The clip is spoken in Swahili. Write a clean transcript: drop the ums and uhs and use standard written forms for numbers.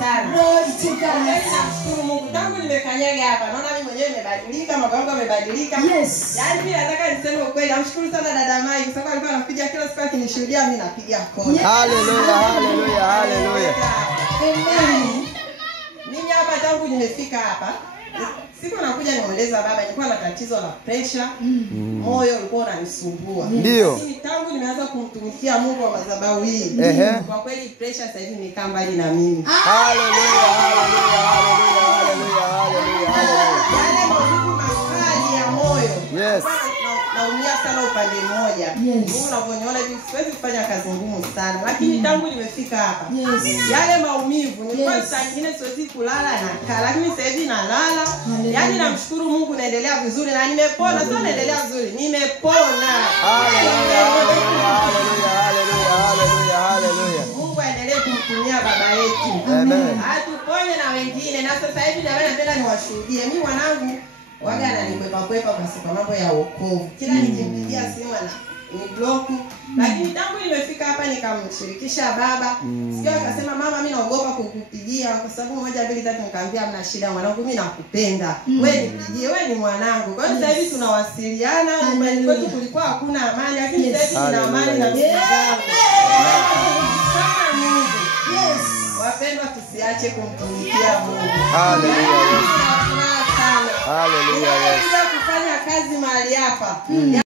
sana. Nashukuru Mungu tangu nimekanyaga hapa. Naona mimi mwenyewe nimebadilika, mambo yangu yamebadilika. Yes. Yaani mimi nataka niseme ukweli. Namshukuru sana dada Mai kwa sababu alikuwa anapiga kila siku akinishuhudia mimi napiga kona. Haleluya, haleluya, haleluya. Amen. Mimi hapa tangu nimefika hapa, siku nakuja nimueleza baba nilikuwa na tatizo la pressure, moyo ulikuwa unanisumbua. Ndio. Lakini tangu nimeanza kumtumikia Mungu wa madhabahu hii, kwa kweli pressure sasa hivi imekaa mbali na mimi. Haleluya, haleluya, haleluya, haleluya, haleluya. Yale maumivu makali ya moyo. Yes. Naumia sana upande mmoja. Mungu unavyoniona hivi siwezi kufanya kazi ngumu sana, lakini tangu nimefika hapa, yale maumivu nilikuwa saa nyingine siwezi kulala na kaa, lakini sasa hivi nalala. Yaani namshukuru Mungu naendelea vizuri na nimepona. Sio naendelea vizuri, nimepona. Haleluya, haleluya, haleluya, haleluya, haleluya. Mungu aendelee kumtumia baba yetu. Amen. Atuponye na wengine. Na sasa hivi na wewe napenda niwashuhudie. Mimi mwanangu waga ananikwepa kwa mambo ya wokovu. Kila nikimpigia simu ni block. Lakini tangu nimefika hapa nikamshirikisha baba. Sikio akasema mama mimi naogopa kukupigia kwa sababu moja mbili tatu nikamwambia mna shida mwanangu mimi nakupenda. Wewe nipigie, wewe ni mwanangu. Kwa hiyo sasa hivi tunawasiliana. Nyumbani kwetu kulikuwa hakuna amani lakini sasa hivi tuna amani na ndugu zangu. Wapendwa tusiache kumtumikia Mungu. Haleluya. Haleluya. Kufanya kazi mahali hapa.